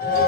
you.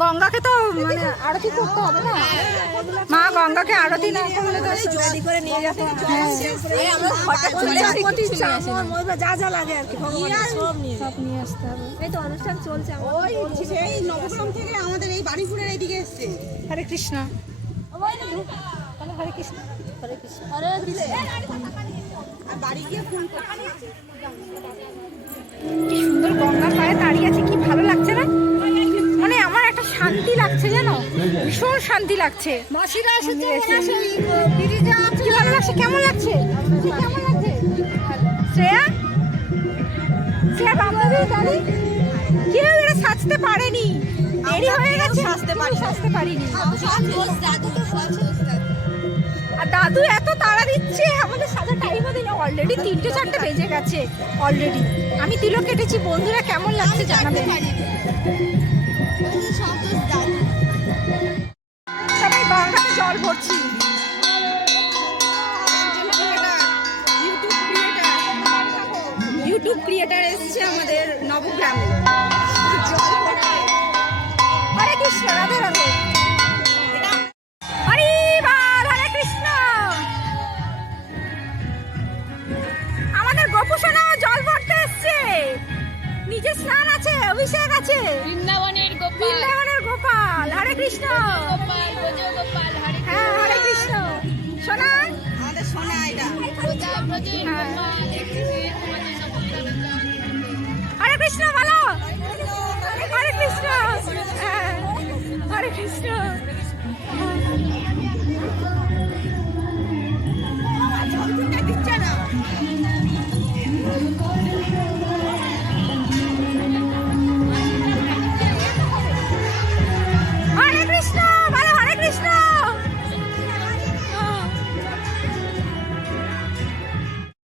গঙ্গাকে তো মানে আরতি করতে হবে না? মা গঙ্গাকে আরতি না করলে তো রেডি করে নিয়ে যেতে হঠাৎ চলে আসে। কিছু নিয়ে আসে না। যা যা লাগে আর কি সব নিয়ে। সব নিয়ে আসতে হবে। এই তো অনুষ্ঠান চলছে ওই সেই নবগ্রাম থেকে আমাদের এই বাড়িপুরের এইদিকে এসছে। হরে কৃষ্ণ। হরে কৃষ্ণ। হরে কৃষ্ণ। হরে কৃষ্ণ। আর বাড়ি গিয়ে ফোন কি সুন্দর গঙ্গার পাড়ে দাঁড়িয়ে আছে কি ভালো লাগছে না? আমার শান্তি লাগছে জানো? ভীষণ শান্তি লাগছে। মাসিরা কি ভালো লাগছে? কেমন লাগছে? কেমন লাগছে? শ্রেয়া? শ্রেয়া বান্ধবী দাঁড়ি কি এটা সাজতে পারেনি। দেরি হয়ে গেছে। সাজতে পারি সাজতে পারিনি। আর দাদু এত তাড়া দিচ্ছে। আমাদের সাজা টাইমও দিল অলরেডি তিনটে চারটে বেজে গেছে। অলরেডি আমি তিলক কেটেছি। বন্ধুরা কেমন লাগছে জানাবেন। 这块儿近 নিচে স্নান আছে অভিষেক আছে। বৃন্দাবনের গোপাল। বৃন্দাবনের গোপাল হরে কৃষ্ণ। গোপাল গোপাল হরে হ্যাঁ হরে কৃষ্ণ। সোনা? আমাদের সোনা এটা। হরে কৃষ্ণ বলো। হরে কৃষ্ণ। হ্যাঁ, হরে কৃষ্ণ। দিচ্ছে না।